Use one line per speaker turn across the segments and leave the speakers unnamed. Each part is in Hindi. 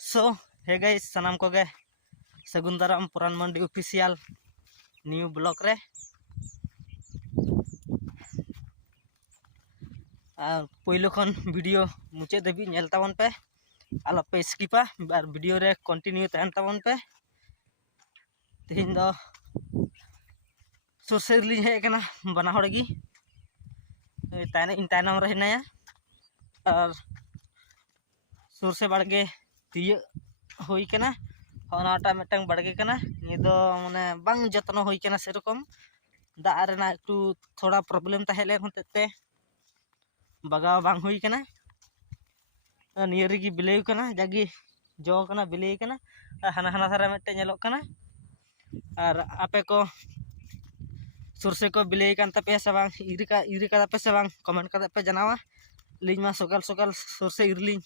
सो हे गई सामान को सगुन दाराम पुरान मंडी ऑफिशियल न्यू ब्लॉक रे আর পইলো খন ভিডিও মুছে দেবি নেল তাবন পে আলো পে স্কিপা আর ভিডিও রে কন্টিনিউ তেন তাবন পে তেহিন দ সোরসের লি হে কেনা বানা হড়গি তাইনা ইন তাইনাম রহিনায়া আর সোরসে বাড়গে ᱛᱤᱭᱟᱹᱜ ᱦᱩᱭ ᱠᱟᱱᱟ ᱚᱱᱟᱴᱟᱜ ᱢᱤᱫᱴᱟᱝ ᱵᱟᱲᱜᱮ ᱠᱟᱱᱟ ᱱᱤᱭᱟᱹ ᱫᱚ ᱢᱟᱱᱮ ᱵᱟᱝ ᱡᱚᱛᱱᱚ ᱦᱩᱭ ᱠᱟᱱᱟ ᱥᱮᱨᱚᱠᱚᱢ ᱫᱟᱜ ᱨᱮᱱᱟᱜ ᱮᱠᱴᱩ ᱛᱷᱚᱲᱟ ᱯᱨᱚᱵᱞᱮᱢ ᱛᱟᱦᱮᱸ ᱞᱮᱱ ᱦᱚᱛᱮᱡ ᱛᱮ ᱵᱟᱜᱟᱣ ᱵᱟᱝ ᱦᱩᱭ ᱠᱟᱱᱟ ᱟᱨ ᱱᱤᱭᱟᱹ ᱨᱮᱜᱮ ᱵᱤᱞᱤᱣ ᱠᱟᱱᱟ ᱡᱟᱜᱮ ᱡᱚ ᱠᱟᱱᱟ ᱵᱤᱞᱤ ᱠᱟᱱᱟ ᱟᱨ ᱦᱟᱱᱟ ᱦᱟᱱᱟ ᱫᱷᱟᱨᱮ ᱢᱤᱫᱴᱮᱡ ᱧᱮᱞᱚᱜ ᱠᱟᱱᱟ ᱟᱨ ᱟᱯᱮ ᱠᱚ ᱥᱩᱨᱥᱮ ᱠᱚ ᱵᱤᱞᱤ ᱠᱟᱱ ᱛᱟᱯᱮᱭᱟ ᱥᱮ ᱵᱟᱝ ᱤᱨ ᱠᱟ ᱤᱨ ᱠᱟᱫᱟ ᱯᱮ ᱥᱮ ᱵᱟᱝ ᱠᱚᱢᱮᱱᱴ ᱠᱟᱛᱮ ᱯᱮ ᱡᱟᱱᱟᱣᱟ ᱟᱹᱞᱤᱧ ᱢᱟ ᱥᱚᱠᱟᱞ ᱥᱚᱠᱟᱞ ᱥᱚᱨᱥᱮ ᱤᱨ ᱞᱤᱧ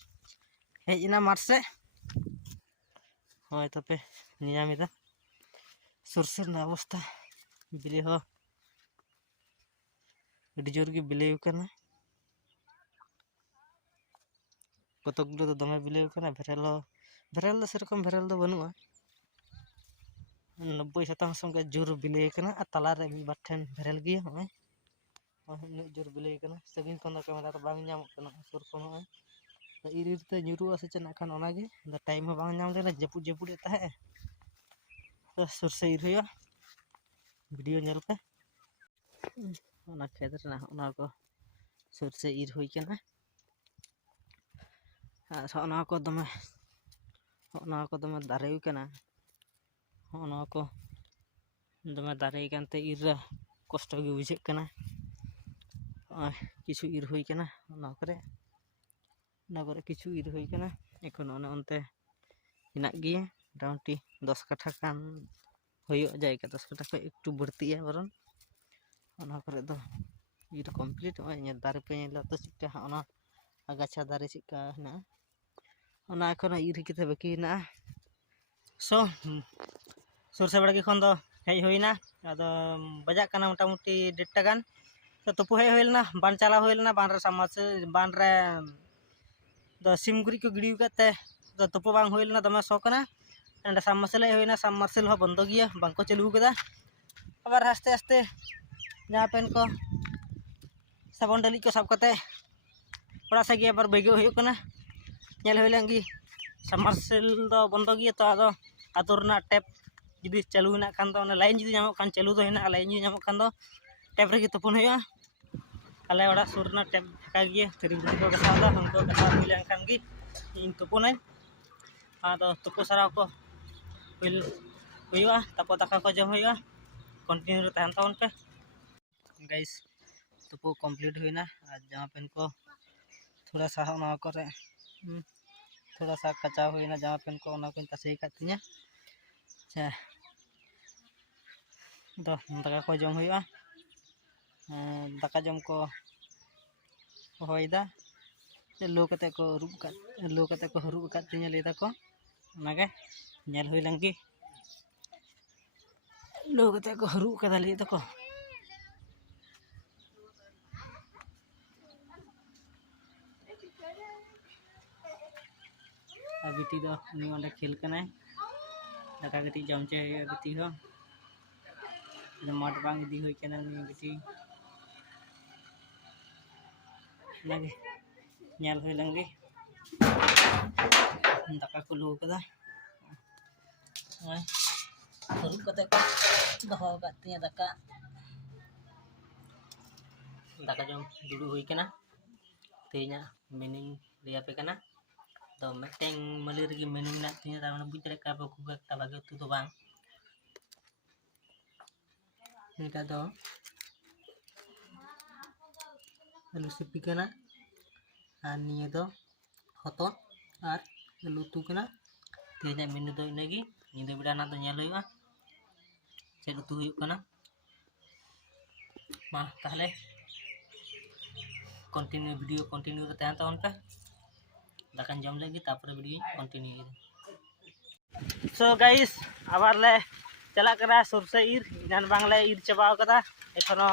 ᱦᱮᱡ ᱮᱱᱟ ᱢᱟᱴᱷ ᱥᱮᱫ হয়তোপে নিরামিতা সর্ষের না অবস্থা বিলি হ ᱟᱹᱰᱤ ᱡᱳᱨ ᱜᱮ ᱵᱤᱞᱤᱣ ᱠᱟᱱᱟ ᱠᱚᱛᱚᱠ ᱜᱩᱞᱳ ᱫᱚ ᱫᱚᱢᱮ ᱵᱤᱞᱤᱣ ᱠᱟᱱᱟ ᱵᱷᱮᱨᱮᱞ ᱦᱚᱸ ᱵᱷᱮᱨᱮᱞ ᱫᱚ ᱥᱮᱨᱚᱠᱚᱢ ᱵᱷᱮᱨᱮᱞ ᱫᱚ ᱵᱟᱹᱱᱩᱜᱼᱟ ᱱᱚᱵᱵᱳᱭ ᱥᱚᱛᱟᱝᱥᱚ ᱚᱱᱠᱟ ᱡᱳᱨ ᱵᱤᱞᱤ ᱠᱟᱱᱟ ᱟᱨ ᱛᱟᱞᱟᱨᱮ ᱢᱤᱫ ᱵᱟᱨ ᱴᱷᱮᱱ ᱵᱷᱮᱨᱮᱞ ᱜᱮ ᱱᱚᱜᱼᱚᱭ ᱩᱱᱟᱹᱜ ᱡᱳᱨ ᱵᱤᱞᱤ ᱠᱟᱱᱟ ᱥᱟᱺᱜᱤᱧ ᱠᱷᱚᱱ ᱫᱚ ᱠᱮᱢᱮᱨᱟ ᱫᱚ ᱵᱟᱝ ᱧᱟᱢᱚᱜ ᱠᱟᱱᱟ ᱥᱩᱨ ᱠᱷᱚᱱ ᱦᱚᱸ ᱤᱨ ᱤᱨ ᱛᱮ ᱧᱩᱨᱩᱜᱼᱟ ᱥᱮ ᱪᱮᱫ ᱱᱟᱜ ᱠᱷᱟᱱ ᱚᱱᱟᱜᱮ ᱟᱫᱚ ᱴᱟᱭᱤᱢ ᱦᱚᱸ ᱵᱟᱝ ᱧᱟᱢ ᱞᱮᱱᱟ ᱡᱟᱹᱯᱩᱫ ᱡᱟᱹᱯᱩᱫᱮᱫ ᱛᱟᱦᱮᱸᱜ ᱥᱚᱨᱥᱮ ᱤᱨ ᱦᱩᱭᱩᱜᱼᱟ ᱵᱷᱤᱰᱤᱭᱳ ᱧᱮᱞ ᱯᱮ ᱚᱱᱟ ᱠᱷᱮᱛ ᱨᱮᱱᱟᱜ ᱚᱱᱟ ᱠᱚ ᱥᱚᱨᱥᱮ ᱤᱨ ᱦᱩᱭ ᱠᱟᱱᱟ ᱟᱨ ᱦᱚᱸᱜᱼᱚ ᱱᱚᱣᱟ ᱠᱚ ᱫᱚᱢᱮ ᱦᱚᱸᱜᱼᱚ ᱱᱚᱣᱟ ᱠᱚ ᱫᱚᱢᱮ ᱫᱟᱨᱮᱣ ᱠᱟᱱᱟ ᱦᱚᱸᱜᱼᱚ ᱱᱚᱣᱟ ᱠᱚ ᱫᱚᱢᱮ ᱫᱟᱨᱮ ᱠᱟᱱᱛᱮ ᱤᱨ ᱨᱮ ᱠᱚᱥᱴᱚ ᱜᱮ ᱵᱩᱡᱷᱟᱹᱜ ᱠᱟᱱᱟ ᱦᱚᱸᱜᱼᱚᱭ ᱠᱤᱪᱷᱩ ᱤᱨ ᱦᱩᱭ ᱠᱟᱱᱟ ᱚᱱᱟ ᱠᱚᱨᱮ ᱚᱱᱟ ᱠᱚᱨᱮ ᱠᱤᱪᱷᱩ ᱤᱨ ᱦᱩᱭ ᱠᱟᱱᱟ ᱮᱠᱷᱚᱱ ᱚᱱᱮ ᱚᱱᱛᱮ ᱦᱮᱱᱟᱜ ᱜᱮᱭᱟ ᱢᱚᱴᱟᱢᱩᱴᱤ ᱫᱚᱥ ᱠᱟᱴᱷᱟ ᱜᱟᱱ ᱦᱩᱭᱩᱜ ᱡᱟᱭᱜᱟ ᱫᱚᱥ ᱠᱟᱴᱷᱟ ᱠᱷᱚᱡ ᱮᱠᱴᱩ ᱵᱟᱹᱲᱛᱤᱜᱼᱟ ᱵᱚᱨᱚᱝ ᱚᱱᱟ ᱠᱚᱨᱮ ᱫᱚ ᱤᱨ ᱠᱚᱢᱯᱞᱤᱴ ᱱᱚᱜᱼᱚᱭ ᱧᱮᱞ ᱫᱟᱨᱮ ᱯᱮ ᱧᱮᱞ ᱫᱟ ᱪᱮᱫᱠᱟ ᱚᱱᱟ ᱟᱜᱟᱪᱷᱟ ᱫᱟᱨᱮ ᱪᱮᱫᱠᱟ ᱦᱮᱱᱟᱜᱼᱟ ᱚᱱᱟ ᱮᱠᱷᱚᱱᱳ ᱤᱨ ᱠᱟᱛᱮ ᱵᱟᱹᱠᱤ ᱦᱮᱱᱟᱜᱼᱟ ᱥᱚ ᱥᱚᱨᱥᱮ ᱵᱟᱲᱜᱮ ᱠᱷᱚᱱ ᱫᱚ ᱦᱮᱡ ᱦᱩᱭᱱᱟ ᱟᱫᱚ ᱵᱟᱡᱟᱜ ᱠᱟᱱᱟ ᱢᱚᱴᱟᱢᱩᱴᱤ ᱰᱮᱴᱴᱟ ᱜᱟᱱ ᱛᱚ ᱛᱩᱯᱩ ᱦᱮᱡ ᱦᱩᱭ ᱞᱮᱱᱟ ᱵᱟᱱ ᱪᱟᱞᱟᱣ ᱦᱩᱭ ᱞᱮᱱᱟ ᱵᱟᱱ ᱨᱮ ᱥᱟᱵᱢᱟᱨᱥᱟᱞ ᱵᱟᱱ ᱨᱮ ᱫᱚ ᱥᱤᱢ ᱜᱩᱨᱤᱡ ᱠᱚ ᱜᱤᱰᱤ ᱟᱠᱟᱫ ᱛᱮ ᱫᱚ ᱛᱩᱯᱩ ᱵᱟᱝ ᱦᱩᱭ ᱞᱮᱱᱟ ᱫᱚᱢᱮ ᱥᱚ ᱠᱟᱱᱟ ᱱᱚᱸᱰᱮ ᱥᱟᱵᱢᱟᱨᱥᱟᱞ ᱦᱮᱡ ᱦᱩᱭᱱᱟ ᱥᱟᱵᱢᱟᱨᱥᱟᱞ ᱦᱚᱸ ᱵᱚᱱᱫᱚ ᱜᱮᱭᱟ ᱵᱟᱝᱠᱚ ᱪᱟᱹᱞᱩ ᱟᱠᱟᱫᱟ ᱟᱵᱟᱨ ᱟᱥᱛᱮ ᱟᱥᱛᱮ ᱡᱟᱦᱟᱸ ᱯᱮᱱ ᱠᱚ ᱥᱟᱵᱚᱱ ᱰᱟᱹᱞᱤᱡ ᱠᱚ ᱥᱟᱵ ᱠᱟᱛᱮ ᱚᱲᱟᱜ ᱥᱮᱫ ᱜᱮ ᱟᱵᱟᱨ ᱵᱟᱹᱭᱜᱟᱹᱜ ᱦᱩᱭᱩᱜ ᱠᱟᱱᱟ ᱧᱮᱞ ᱦᱩᱭ ᱞᱮᱱ ᱜᱮ ᱥᱟᱵᱢᱟᱨᱥᱟᱞ ᱫᱚ ᱵᱚᱱᱫᱚ ᱜᱮᱭᱟ ᱛᱚ ᱟᱫᱚ ᱟᱛᱳ ᱨᱮᱱᱟᱜ ᱴᱮᱯ ᱡᱩᱫᱤ ᱪᱟᱹᱞᱩ ᱦᱮᱱᱟᱜ ᱠᱷᱟᱱ ᱫᱚ ᱚᱱᱟ ᱞᱟᱭᱤᱱ ᱡᱩᱫᱤ ᱧᱟᱢᱚᱜ ᱠᱷᱟᱱ ᱪᱟᱹᱞᱩ ᱫᱚ ᱦᱮᱱᱟᱜᱼᱟ ᱞᱟᱭᱤᱱ ᱡᱩᱫᱤ ᱧᱟᱢᱚᱜ ᱠᱷᱟᱱ ᱫᱚ ᱴᱮᱯ ᱨᱮᱜᱮ ᱛᱩᱯᱩᱱ ᱦᱩᱭᱩᱜᱼᱟ ᱟᱞᱮ ᱚᱲᱟᱜ ᱥᱩᱨ ᱨᱮᱱᱟᱜ ᱴᱮᱯ ᱯᱷᱟᱸᱠᱟ ᱜᱮᱭᱟ ᱛᱤᱨᱤᱵᱩᱴᱤ ᱠᱚ ᱜᱟᱥᱟᱣᱫᱟ ᱩᱱᱠᱩ ᱜᱟᱥᱟᱣ ᱦᱩᱭ ᱞᱮᱱᱠᱷᱟᱱ ᱜᱮ ᱤᱧ ᱛᱩᱯᱩᱱᱟᱹᱧ ᱟᱫᱚ ᱛᱩᱯᱩ ᱥᱟᱨᱟᱣ ᱠᱚ ᱦᱩᱭᱩᱜᱼᱟ ᱛᱟᱯᱚᱨ ᱫᱟᱠᱟ ᱠᱚ ᱡᱚᱢ ᱦᱩᱭᱩᱜᱼᱟ ᱠᱚᱱᱴᱤᱱᱤᱭᱩ ᱨᱮ ᱛᱟᱦᱮᱱ ᱛᱟᱵᱚᱱ ᱯᱮ गाइस तुपो कंप्लीट हुई ना आज जमा पेन को थोड़ा सा वहाँ को थोड़ा सा कचाव हुई ना जमा पेन को तसे तीन अच्छा दो दका को जम हुआ ᱫᱟᱠᱟ ᱡᱚᱢ ᱠᱚ ᱦᱚᱦᱚᱭᱮᱫᱟ ᱞᱳ ᱠᱟᱛᱮ ᱠᱚ ᱟᱹᱨᱩᱵ ᱟᱠᱟᱫ ᱞᱳ ᱠᱟᱛᱮ ᱠᱚ ᱦᱟᱹᱨᱩᱵ ᱟᱠᱟᱫ ᱛᱤᱧᱟᱹ ᱞᱟᱹᱭ ᱫᱟᱠᱚ ᱚᱱᱟᱜᱮ ᱧᱮᱞ ᱦᱩᱭ ᱞᱮᱱ ᱜᱮ ᱞᱳ ᱠᱟᱛᱮ ᱠᱚ ᱦᱟᱹᱨᱩᱵ ᱟᱠᱟᱫᱟ ᱞᱟᱹᱭ ᱫᱟᱠᱚ ᱟᱨ ᱵᱤᱴᱤ ᱫᱚ ᱩᱱᱤ ᱚᱸᱰᱮ ᱠᱷᱮᱞ ᱠᱟᱱᱟᱭ ᱫᱟᱠᱟ ᱠᱟᱹᱴᱤᱡ ᱡᱚᱢ ᱦᱚᱪᱚᱭ ᱦᱩᱭᱩᱜᱼᱟ ᱵᱤᱴᱤ ᱦᱚᱸ ᱢᱟᱴᱷ ᱵᱟᱝ ᱤᱫᱤ ᱦᱩᱭ ᱠᱟᱱᱟ ᱩᱱᱤ lagi nyal hilang eh. lagi entak aku lu kata lu kata kok dah nah, kau katanya tak kak entak aja dulu hui kena tanya mining lihat apa kena to meteng melir lagi mining nak tanya tahu nabi cerita apa aku gak tahu bagus tu tu bang. Ini kata Lalu sepi kena ᱟᱨ ᱱᱤᱭᱟᱹ ᱫᱚ ᱦᱚᱛᱚᱫ ᱟᱨ ᱟᱹᱞᱩ ᱩᱛᱩ ᱠᱟᱱᱟ ᱛᱮᱦᱮᱧᱟᱜ ᱢᱮᱱᱩ ᱫᱚ ᱤᱱᱟᱹᱜᱮ ᱧᱤᱫᱟᱹ ᱵᱮᱲᱟ ᱨᱮᱱᱟᱜ ᱫᱚ कंटिन्यू वीडियो कंटिन्यू रहते हैं दाकान जम लगी तापर वीडियो कंटिन्यू सो गाइस आबार ले चला करा सुरसे इर इनान बांगले इर चबाव करा एखनो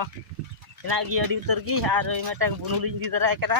हेना गी अडी उतर गी आर ओई मेटा बुनुलिन दी दराय करा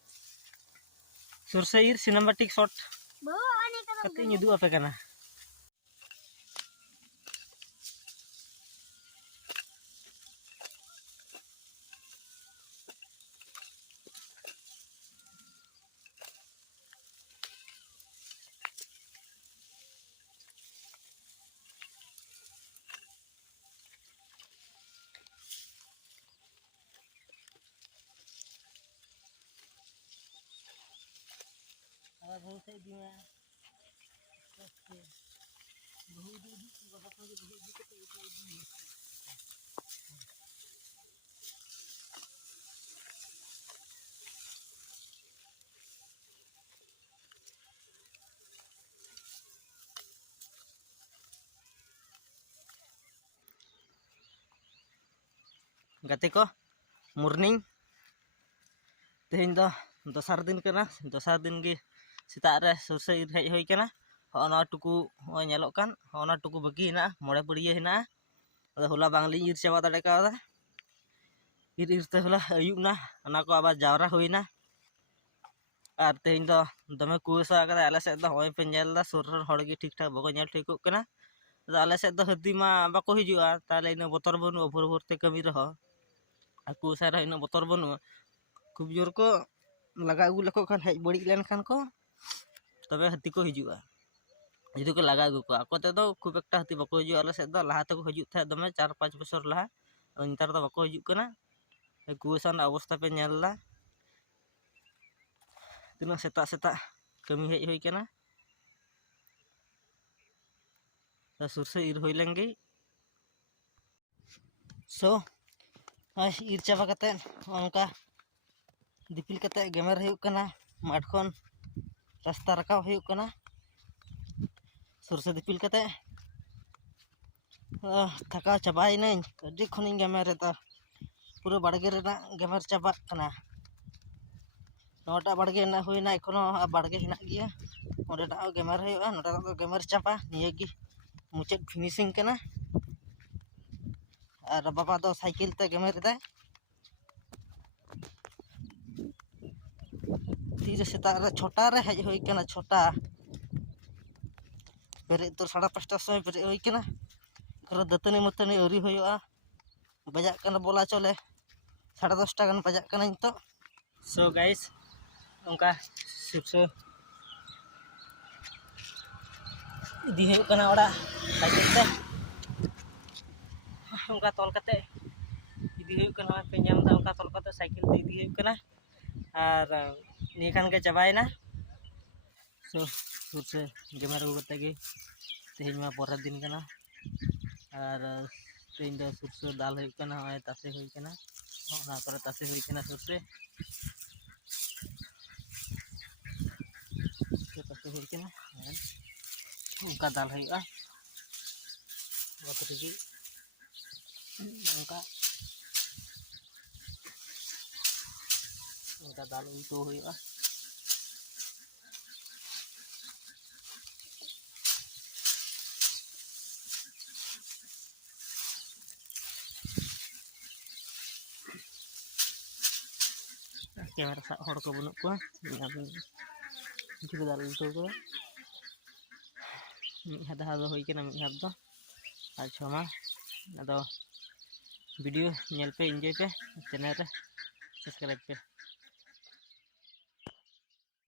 sursair sinematic shot katanya dua apa kana selesai bima oke bahu jadi bahu jadi bahu jadi kita itu lagi Katiko, morning. Tehin to ᱥᱮᱛᱟᱜ ᱨᱮ ᱥᱚᱨᱥᱮ ᱤᱨ ᱦᱮᱡ ᱦᱩᱭ ᱠᱟᱱᱟ ᱦᱚᱜᱼᱚ ᱱᱚᱣᱟ ᱴᱩᱠᱩ ᱦᱚᱸᱜᱼᱚᱭ ᱧᱮᱞᱚᱜ ᱠᱟᱱ ᱦᱚᱜᱼᱚ ᱱᱚᱣᱟ ᱴᱩᱠᱩ ᱵᱟᱹᱠᱤ ᱦᱮᱱᱟᱜᱼᱟ ᱢᱚᱬᱮ ᱯᱟᱹᱲᱭᱟᱹ ᱦᱮᱱᱟᱜᱼᱟ ᱟᱫᱚ ᱦᱚᱞᱟ ᱵᱟᱝᱞᱤᱧ ᱤᱨ ᱪᱟᱵᱟ ᱫᱟᱲᱮ ᱠᱟᱣᱫᱟ ᱤᱨ ᱤᱨᱛᱮ ᱦᱚᱞᱟ ᱟᱹᱭᱩᱵ ᱱᱟ ᱚᱱᱟ ᱠᱚ ᱟᱵᱟᱨ ᱡᱟᱣᱨᱟ ᱦᱩᱭᱱᱟ ᱟᱨ ᱛᱮᱦᱮᱧ ᱫᱚ ᱫᱚᱢᱮ ᱠᱩᱣᱟᱹᱥᱟ ᱠᱟᱫᱟᱭ ᱟᱞᱮ ᱥᱮᱫ ᱫᱚ ᱦᱚᱸᱜᱼᱚᱭ ᱯᱮ ᱧᱮᱞ ᱫᱟ ᱥᱩᱨ ᱨᱮᱱ ᱦᱚᱲ ᱜᱮ ᱴᱷᱤᱠ ᱴᱷᱟᱠ ᱵᱟᱠᱚ ᱧᱮᱞ ᱴᱷᱤᱠᱚᱜ ᱠᱟᱱᱟ ᱟᱫᱚ ᱟᱞᱮ ᱥᱮᱫ ᱫᱚ ᱦᱟᱹᱛᱤ ᱢᱟ ᱵᱟᱠᱚ ᱦᱤᱡᱩᱜᱼᱟ ᱛᱟᱦᱞᱮ ᱤᱱᱟᱹ ᱵᱚᱛᱚᱨ ᱵᱟᱹᱱᱩᱜᱼᱟ ᱵᱷᱳᱨ ᱵᱷᱳᱨ ᱛᱮ ᱠᱟᱹᱢᱤ ᱨᱮᱦᱚᱸ ᱟᱨ ᱠᱩᱣᱟᱹᱥᱟ ᱨᱮᱦᱚᱸ ᱤᱱᱟᱹᱜ ᱵᱚᱛᱚᱨ ᱵᱟᱹᱱᱩᱜᱼᱟ ᱠᱷᱩᱵ ᱡᱳᱨ ᱠᱚ ᱞᱟᱜᱟ ᱟᱹᱜᱩ ᱞᱮᱠᱚ ᱠᱷᱟᱱ ᱦᱮᱡ ᱵᱟᱹᱲᱤᱡ ᱞᱮᱱᱠᱷᱟᱱ ᱠᱚ तब हाथी को हजूँ जुदी को लगा अगू को आको खूब एक हाथी बाको हजू आले सब लहा तक हजू थे दमे चार पाँच बस लहा नतार तो बाको हजूँ कुसान अवस्था पे नलदा तना सेता सेता कमी हज होना सुरसे इर हो लेंगे सो इर चाबा करते दिपिल गेमर होना माठ खन रास्ता रखा हुई सुरसे दिपिल थका चाबाइन अभी खुन गेमेर पूरा बाड़गे गेमेर चाबा नाटा बाड़गे होना एखो बाड़गे हे ना गेमेर होटा गेमेर चाबा निये मुचाद फिनिशिंग और बाबा साइकिल ते गेमेर ᱛᱤᱨᱮ ᱥᱮᱛᱟᱜ ᱨᱮ ᱪᱷᱚᱴᱟ ᱨᱮ ᱦᱮᱡ ᱦᱩᱭ ᱠᱟᱱᱟ ᱪᱷᱚᱴᱟ ᱵᱮᱨᱮᱫ ᱩᱛᱟᱹᱨ ᱥᱟᱲᱮ ᱯᱟᱸᱪᱴᱟ ᱥᱚᱢᱚᱭ ᱵᱮᱨᱮᱫ ᱦᱩᱭ ᱠᱟᱱᱟ ᱮᱠᱷᱚᱱᱳ ᱫᱟᱹᱛᱟᱹᱱᱤ ᱢᱟᱹᱛᱟᱹᱱᱤ ᱟᱹᱣᱨᱤ ᱦᱩᱭᱩᱜᱼᱟ ᱵᱟᱡᱟᱜ ᱠᱟᱱᱟ ᱵᱚᱞᱟ ᱪᱚᱞᱮ ᱥᱟᱲᱮ ᱫᱚᱥᱴᱟ ᱜᱟᱱ ᱵᱟᱡᱟᱜ ᱠᱟᱱᱟ ᱱᱤᱛᱚᱜ ᱥᱳ ᱜᱟᱭᱤᱥ ᱚᱱᱠᱟ ᱥᱤᱨᱥᱟᱹ ᱤᱫᱤ ᱦᱩᱭᱩᱜ ᱠᱟᱱᱟ ᱚᱲᱟᱜ ᱥᱟᱭᱠᱮᱞ ᱛᱮ ᱚᱱᱠᱟ ᱛᱚᱞ ᱠᱟᱛᱮ ᱤᱫᱤ ᱦᱩᱭᱩᱜ ᱠᱟᱱᱟ ᱯᱮ ᱧᱟᱢ ᱮᱫᱟ ᱚᱱᱠᱟ ᱛᱚᱞ ᱠᱟᱛᱮ ᱥᱟᱭᱠᱮᱞ ᱛᱮ ᱤᱫᱤ ᱦᱩᱭᱩᱜ ᱠᱟᱱᱟ ᱟᱨ ᱱᱤᱭᱟᱹ ᱠᱷᱟᱱ ᱜᱮ ᱪᱟᱵᱟᱭᱮᱱᱟ ᱥᱚ ᱥᱩᱨᱥᱟᱹ ᱜᱮᱢᱮᱨ ᱟᱹᱜᱩ ᱠᱟᱛᱮ ᱜᱮ ᱛᱮᱦᱮᱧ ᱢᱟ ᱯᱚᱨᱮᱨ ᱫᱤᱱ ᱠᱟᱱᱟ ᱟᱨ ᱛᱮᱦᱮᱧ ᱫᱚ ᱥᱩᱨᱥᱟᱹ ᱫᱟᱞ ᱦᱩᱭᱩᱜ ᱠᱟᱱᱟ ᱱᱚᱜᱼᱚᱭ ᱛᱟᱥᱮ ᱦᱩᱭ ᱠᱟᱱᱟ ᱚᱱᱟ ᱠᱚᱨᱮ ᱛᱟᱥᱮ ᱦᱩᱭ ᱠᱟᱱᱟ ᱥᱩᱨᱥᱮ ᱛᱟᱥᱮ ᱦᱩᱭ ᱠᱟᱱᱟ ᱚᱱᱠᱟ ᱫᱟᱞ ᱦᱩᱭᱩᱜᱼᱟ ᱚᱛ ᱨᱮᱜᱮ ᱚᱱᱠᱟ ᱚᱱᱠᱟ ᱫᱟᱞ ᱩᱞᱴᱟᱹᱣ ᱦᱩᱭᱩᱜᱼᱟ ᱠᱮᱢᱮᱨᱟ ᱥᱟᱵ ᱦᱚᱲ ᱠᱚ ᱵᱟᱹᱱᱩᱜ ᱠᱚᱣᱟ ᱡᱷᱩᱨᱤ ᱫᱟᱞ ᱩᱞᱴᱟᱹᱣ ᱠᱟᱫᱟ ᱢᱤᱫ ᱫᱷᱟᱣ ᱫᱚ ᱦᱩᱭ ᱠᱟᱱᱟ ᱢᱤᱫ ᱦᱟᱴ ᱫᱚ ᱟᱨ ᱪᱷᱚ ᱢᱟ ᱟᱫᱚ ᱵᱷᱤᱰᱤᱭᱳ ᱧᱮᱞ ᱯᱮ ᱤᱱᱡᱚᱭ ᱯᱮ ᱪᱮᱱᱮᱞ ᱨᱮ ᱥᱟᱵᱥᱠᱨᱟᱭᱤᱵ ᱯᱮ